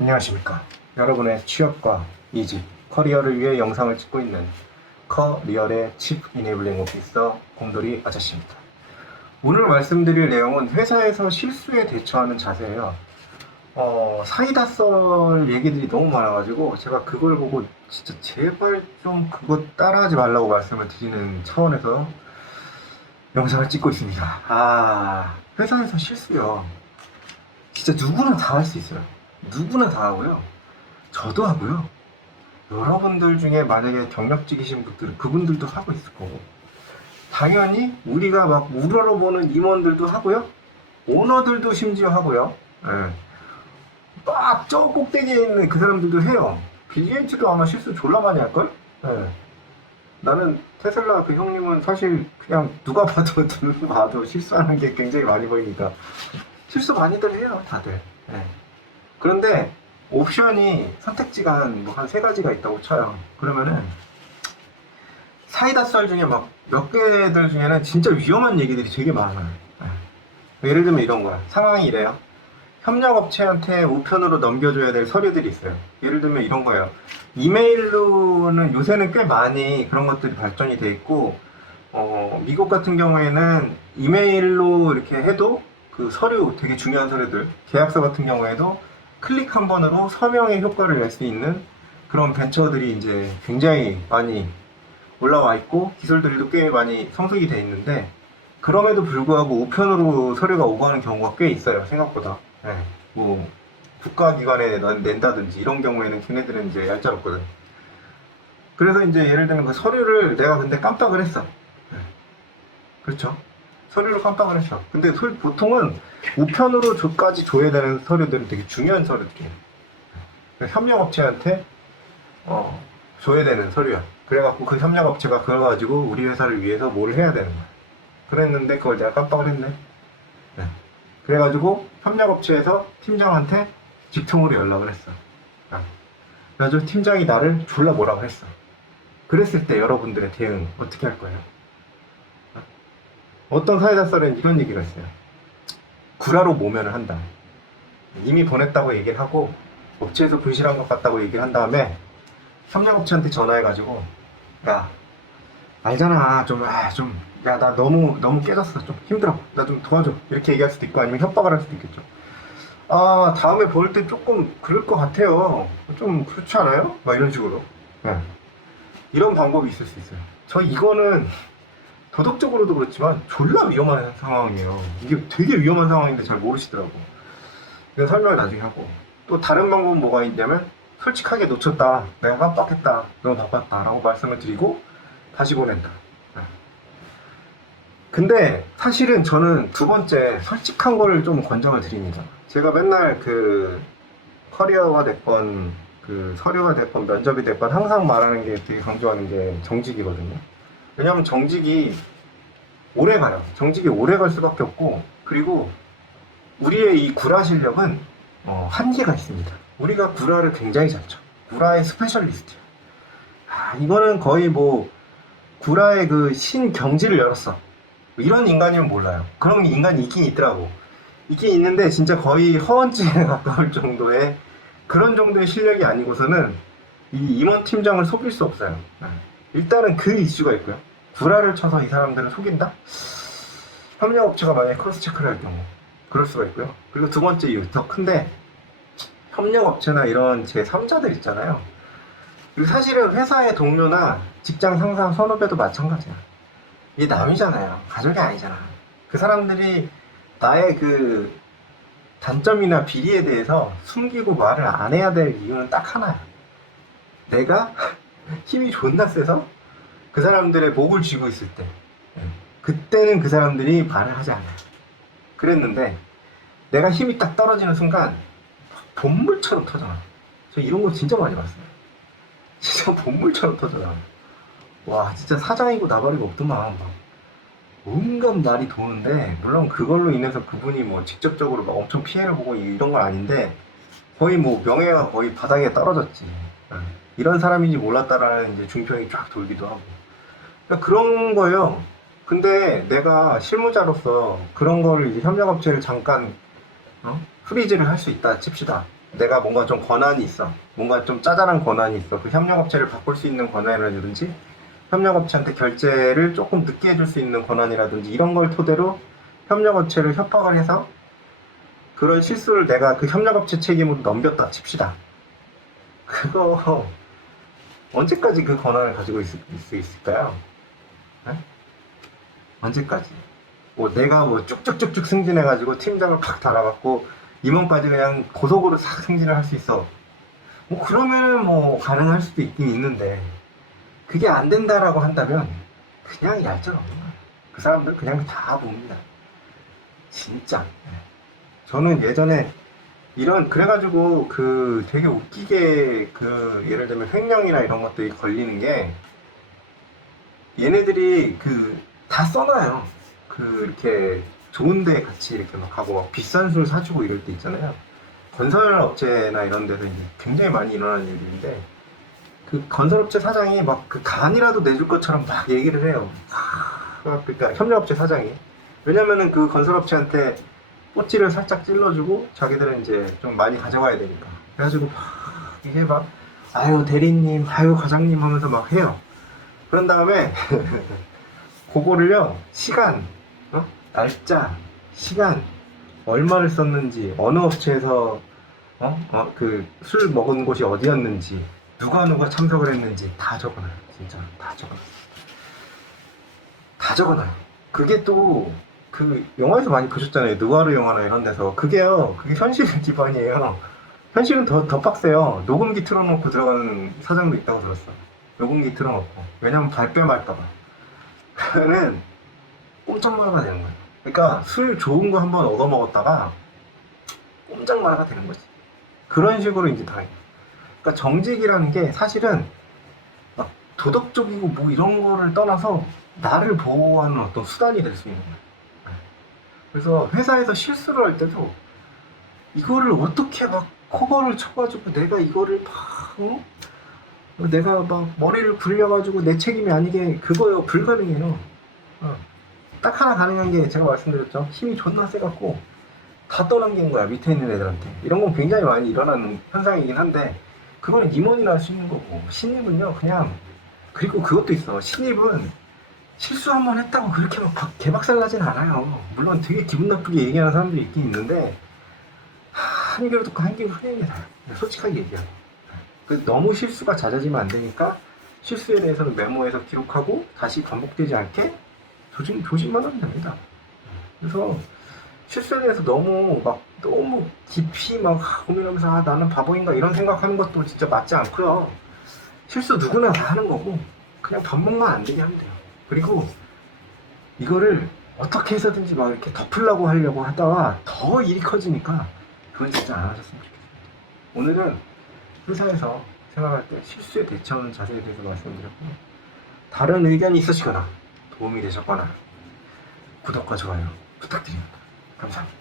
안녕하십니까. 여러분의 취업과 이직, 커리어를 위해 영상을 찍고 있는 커리얼의 칩 이네블링 오피서 곰돌이 아저씨입니다. 오늘 말씀드릴 내용은 회사에서 실수에 대처하는 자세예요. 어, 사이다 썰 얘기들이 너무 많아가지고 제가 그걸 보고 진짜 제발 좀 그거 따라하지 말라고 말씀을 드리는 차원에서 영상을 찍고 있습니다. 아, 회사에서 실수요. 진짜 누구나 다 할 수 있어요. 누구나 다 하고요. 저도 하고요. 여러분들 중에 만약에 경력직이신 분들은 그분들도 하고 있을 거고. 당연히 우리가 막 우러러 보는 임원들도 하고요. 오너들도 심지어 하고요. 예. 막저 꼭대기에 있는 그 사람들도 해요. 빌리엔츠도 아마 실수 졸라 많이 할걸? 예. 나는 테슬라 그 형님은 사실 그냥 누가 봐도 누가 봐도 실수하는 게 굉장히 많이 보이니까 실수 많이들 해요 다들 예. 그런데 옵션이 선택지가 한뭐 가지가 있다고 쳐요. 그러면은 사이다 썰 중에 막 몇 개들 중에는 진짜 위험한 얘기들이 되게 많아요. 예. 예를 들면 이런 거야. 상황이 이래요. 협력업체한테 우편으로 넘겨줘야 될 서류들이 있어요. 예를 들면 이런 거예요. 이메일로는 요새는 꽤 많이 그런 것들이 발전이 돼 있고 어, 미국 같은 경우에는 이메일로 이렇게 해도 그 서류 되게 중요한 서류들 계약서 같은 경우에도 클릭 한 번으로 서명의 효과를 낼 수 있는 그런 벤처들이 이제 굉장히 많이 올라와 있고 기술들도 꽤 많이 성숙이 돼 있는데 그럼에도 불구하고 우편으로 서류가 오가는 경우가 꽤 있어요 생각보다. 예, 뭐 국가기관에 난- 낸다든지 이런 경우에는 걔네들은 이제 얄짤없거든. 그래서 이제 예를 들면 그 서류를 내가 근데 깜빡을 했어. 예. 그렇죠 서류를 깜빡을 했어 근데 소- 보통은 우편으로 줘까지 줘야 되는 서류들은 되게 중요한 서류들이에요 그러니까 협력업체한테 어, 줘야 되는 서류야 그래갖고 그 협력업체가 그걸 가지고 우리 회사를 위해서 뭘 해야 되는 거야 그랬는데 그걸 내가 깜빡을 했네 네. 그래가지고 협력업체에서 팀장한테 직통으로 연락을 했어 아. 그래가지고 팀장이 나를 졸라 뭐라고 했어 그랬을 때 여러분들의 대응 어떻게 할 거예요? 어? 어떤 사회자 썰은 이런 얘기가 있어요. 구라로 모면을 한다. 이미 보냈다고 얘기를 하고 업체에서 분실한 것 같다고 얘기를 한 다음에 협력업체한테 전화해가지고 야 알잖아. 좀 아, 좀야 나 너무 너무 깨졌어. 좀 힘들어. 나 좀 도와줘. 이렇게 얘기할 수도 있고 아니면 협박을 할 수도 있겠죠. 아 다음에 볼 때 조금 그럴 것 같아요. 좀 그렇지 않아요? 막 이런 식으로. 네. 이런 방법이 있을 수 있어요. 저 이거는 도덕적으로도 그렇지만 졸라 위험한 상황이에요. 이게 되게 위험한 상황인데 잘 모르시더라고. 그래서 설명을 나중에 하고. 또 다른 방법은 뭐가 있냐면 솔직하게 놓쳤다. 내가 깜빡했다. 너무 바빴다. 라고 말씀을 드리고 다시 보낸다. 네. 근데 사실은 저는 두 번째 솔직한 거를 좀 권장을 드립니다. 제가 맨날 그 커리어가 됐건 그 서류가 됐건 면접이 됐건 항상 말하는 게 되게 강조하는 게 정직이거든요 왜냐면 정직이 오래 가요 정직이 오래 갈 수밖에 없고 그리고 우리의 이 구라 실력은 어, 한계가 있습니다 우리가 구라를 굉장히 잘 쳐. 구라의 스페셜리스트야. 아, 이거는 거의 뭐 구라의 그 신경지를 열었어. 이런 인간이면 몰라요. 그런 인간이 있긴 있더라고. 있긴 있는데 진짜 거의 허언증에 가까울 정도의 그런 정도의 실력이 아니고서는 이 임원 팀장을 속일 수 없어요. 네. 일단은 그 이슈가 있고요. 구라를 쳐서 이 사람들을 속인다? 협력업체가 만약에 크로스 체크를 할 경우 그럴 수가 있고요. 그리고 두 번째 이유 더 큰데 협력업체나 이런 제3자들 있잖아요. 그리고 사실은 회사의 동료나 직장 상사 선후배도 마찬가지야. 이게 남이잖아요. 가족이 아니잖아. 그 사람들이 나의 그 단점이나 비리에 대해서 숨기고 말을 안 해야 될 이유는 딱 하나야. 내가 힘이 존나 세서 그 사람들의 목을 쥐고 있을 때. 예. 그때는 그 사람들이 말을 하지 않아요. 그랬는데 내가 힘이 딱 떨어지는 순간 본물처럼 터져나. 저 이런 거 진짜 많이 봤어요. 진짜 본물처럼 터져나. 와, 진짜 사장이고 나발이고 없더만. 막 온갖 말이 도는데, 물론 그걸로 인해서 그분이 뭐 직접적으로 막 엄청 피해를 보고 이런 건 아닌데, 거의 뭐 명예가 거의 바닥에 떨어졌지. 예. 이런 사람인지 몰랐다라는 이제 중평이 쫙 돌기도 하고. 그러니까 그런 거예요. 근데 내가 실무자로서 그런 거를 이제 협력업체를 잠깐 어? 프리즈를 할 수 있다 칩시다. 내가 뭔가 좀 권한이 있어. 뭔가 좀 짜잘한 권한이 있어. 그 협력업체를 바꿀 수 있는 권한이라든지 협력업체한테 결제를 조금 늦게 해줄 수 있는 권한이라든지 이런 걸 토대로 협력업체를 협박을 해서 그런 실수를 내가 그 협력업체 책임으로 넘겼다 칩시다. 그거 언제까지 그 권한을 가지고 있을, 수 있을까요? 네? 언제까지? 뭐 내가 뭐 쭉쭉쭉쭉 승진해가지고 팀장을 팍 달아갖고 임원까지 그냥 고속으로 싹 승진을 할 수 있어. 뭐 그러면은 뭐 가능할 수도 있긴 있는데 그게 안 된다라고 한다면 그냥 얄짤없는 거야. 그 사람들 그냥 다 봅니다. 진짜. 네. 저는 예전에 이런 그래가지고 그 되게 웃기게 그 예를 들면 횡령이나 이런 것들이 걸리는 게 얘네들이 그 다 써놔요. 그 이렇게 좋은데 같이 이렇게 막 가고 막 비싼 술 사주고 이럴 때 있잖아요. 건설 업체나 이런 데서 이제 굉장히 많이 일어나는 일인데 그 건설업체 사장이 막 그 간이라도 내줄 것처럼 막 얘기를 해요. 막 그러니까 협력업체 사장이 왜냐면은 그 건설업체한테 꼬치를 살짝 찔러주고 자기들은 이제 좀 많이 가져가야 되니까 그래가지고 막 이게 막 아유 대리님 아유 과장님 하면서 막 해요. 그런 다음에 그거를요 시간 어? 날짜 시간 얼마를 썼는지 어느 업체에서 어? 어? 그술 먹은 곳이 어디였는지 누가 누가 참석을 했는지 다 적어놔요 진짜. 다 적어놔요. 다 적어놔요. 그게 또 그 영화에서 많이 보셨잖아요. 느와르 영화나 이런 데서. 그게요 그게 현실 기반이에요. 현실은 더, 더 빡세요. 녹음기 틀어놓고 들어가는 사장도 있다고 들었어 녹음기 틀어놓고. 왜냐면 발뺌 할까봐 그는 꼼짝마가 되는 거예요 그러니까 술 좋은 거 한 번 얻어 먹었다가 꼼짝마가 되는 거지 그런 식으로 이제 당해요 그러니까 정직이라는 게 사실은 막 도덕적이고 뭐 이런 거를 떠나서 나를 보호하는 어떤 수단이 될 수 있는 거예요. 그래서 회사에서 실수를 할 때도 이거를 어떻게 막 커버를 쳐가지고 내가 이거를 막 어? 내가 막 머리를 굴려가지고 내 책임이 아니게 그거요 불가능해요. 어. 딱 하나 가능한 게 제가 말씀드렸죠. 힘이 존나 세갖고 다 떠넘기는 거야 밑에 있는 애들한테. 이런 건 굉장히 많이 일어나는 현상이긴 한데 그거는 임원이라 할 수 있는 거고 신입은요 그냥 그리고 그것도 있어 신입은 실수 한 번 했다고 그렇게 막 박- 개박살 나진 않아요 물론 되게 기분 나쁘게 얘기하는 사람들이 있긴 있는데 하, 한 귀로 듣고 한 귀로 흘리는 게 나아요 그냥 솔직하게 얘기하고 그 너무 실수가 잦아지면 안 되니까 실수에 대해서는 메모해서 기록하고 다시 반복되지 않게 조심, 조심만 하면 됩니다 그래서 실수에 대해서 너무 막 너무 깊이 막 고민하면서 아, 나는 바보인가 이런 생각하는 것도 진짜 맞지 않고요. 실수 누구나 다 하는 거고 그냥 반복만 안 되게 하면 돼요. 그리고 이거를 어떻게 해서든지 막 이렇게 덮으려고 하려고 하다가 더 일이 커지니까 그건 진짜 안 하셨으면 좋겠습니다. 오늘은 회사에서 생각할 때 실수에 대처하는 자세에 대해서 말씀드렸고요. 다른 의견이 있으시거나 도움이 되셨거나 구독과 좋아요 부탁드립니다. 감사합니다.